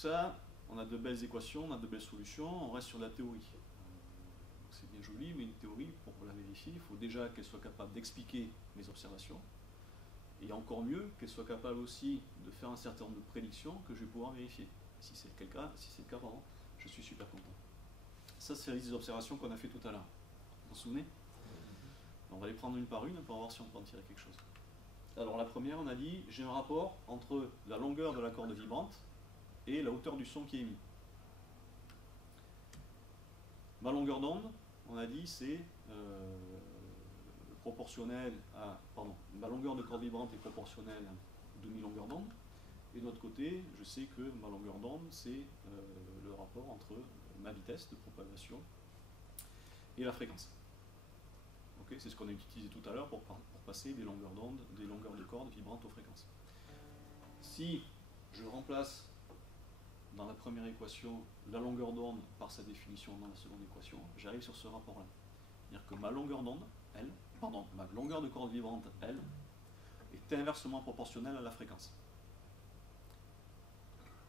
ça, on a de belles équations, on a de belles solutions, on reste sur la théorie. C'est bien joli, mais une théorie, pour la vérifier, il faut déjà qu'elle soit capable d'expliquer mes observations, et encore mieux, qu'elle soit capable aussi de faire un certain nombre de prédictions que je vais pouvoir vérifier. Si c'est le cas, pardon, je suis super content. Ça, c'est les observations qu'on a fait tout à l'heure. Vous vous souvenez? On va les prendre une par une pour voir si on peut en tirer quelque chose. Alors la première, on a dit, j'ai un rapport entre la longueur de la corde vibrante et la hauteur du son qui est émis. Ma longueur d'onde, on a dit, c'est proportionnel à... Pardon, ma longueur de corde vibrante est proportionnelle à demi-longueur d'onde. Et de l'autre côté, je sais que ma longueur d'onde, c'est le rapport entre ma vitesse de propagation et la fréquence. Okay, c'est ce qu'on a utilisé tout à l'heure pour passer des longueurs d'onde, des longueurs de corde vibrantes aux fréquences. Si je remplace dans la première équation la longueur d'onde par sa définition dans la seconde équation, j'arrive sur ce rapport-là. C'est-à-dire que ma longueur d'onde, ma longueur de corde vibrante, elle, est inversement proportionnelle à la fréquence.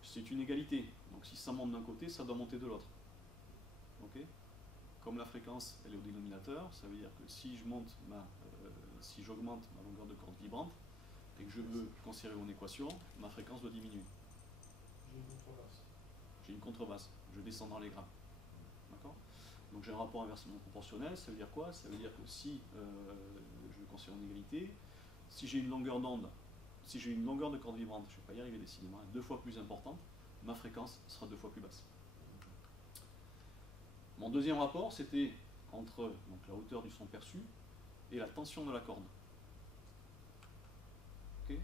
C'est une égalité. Donc si ça monte d'un côté, ça doit monter de l'autre. Okay, comme la fréquence elle est au dénominateur, ça veut dire que si j'augmente ma longueur de corde vibrante et que je veux conserver mon équation, ma fréquence doit diminuer. J'ai une contrebasse. Je descends dans les grammes. D'accord? Donc j'ai un rapport inversement proportionnel. Ça veut dire quoi? Ça veut dire que si je veux conserver une égalité, si j'ai une longueur d'onde, si j'ai une longueur de corde vibrante, je ne vais pas y arriver décidément, 2 fois plus importante, ma fréquence sera 2 fois plus basse. Mon deuxième rapport, c'était entre donc, la hauteur du son perçu et la tension de la corde. Okay,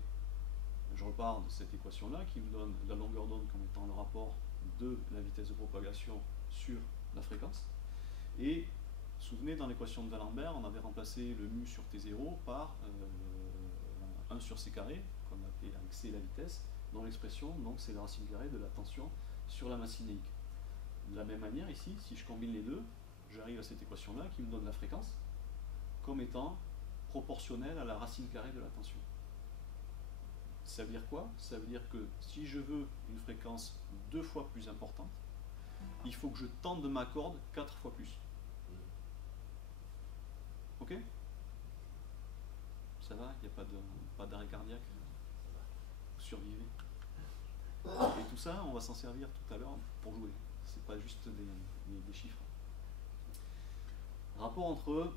je repars de cette équation-là qui me donne la longueur d'onde comme étant le rapport de la vitesse de propagation sur la fréquence. Et vous vous souvenez, dans l'équation de D'Alembert, on avait remplacé le mu sur T0 par 1 sur C carré, qu'on appelait avec C la vitesse, dans l'expression, donc c'est la racine carrée de la tension sur la masse cinétique. De la même manière, ici, si je combine les deux, j'arrive à cette équation-là qui me donne la fréquence comme étant proportionnelle à la racine carrée de la tension. Ça veut dire quoi? Ça veut dire que si je veux une fréquence 2 fois plus importante, il faut que je tende ma corde 4 fois plus. Ok? Ça va? Il n'y a pas d'arrêt cardiaque? Vous survivez? Et tout ça, on va s'en servir tout à l'heure pour jouer. C'est pas juste des chiffres. Rapport entre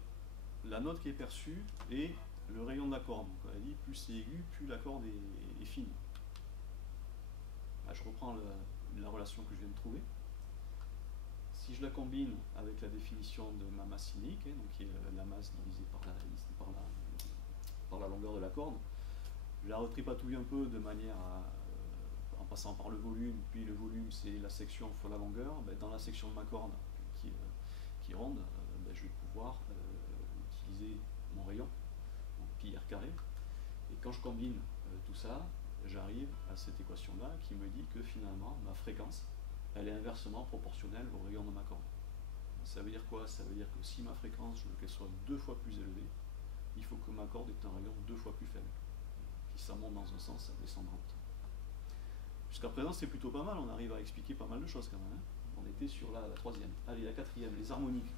la note qui est perçue et le rayon de la corde. Donc on a dit plus c'est aigu, plus la corde est fine. Là, je reprends la relation que je viens de trouver. Si je la combine avec la définition de ma masse cinétique, donc qui est la masse divisée par la longueur de la corde, je la retripatouille un peu de manière à, en passant par le volume, puis le volume c'est la section fois la longueur, ben, dans la section de ma corde qui est ronde, ben, je vais pouvoir utiliser mon rayon, donc pi r carré, et quand je combine tout ça, j'arrive à cette équation-là qui me dit que finalement ma fréquence, elle est inversement proportionnelle au rayon de ma corde. Ça veut dire quoi? Ça veut dire que si ma fréquence, je veux qu'elle soit 2 fois plus élevée, il faut que ma corde ait un rayon 2 fois plus faible. Si ça monte dans un sens, ça descend dans l'autre. Jusqu'à présent, c'est plutôt pas mal, on arrive à expliquer pas mal de choses quand même. Hein. On était sur la troisième. Allez, la quatrième, les harmoniques.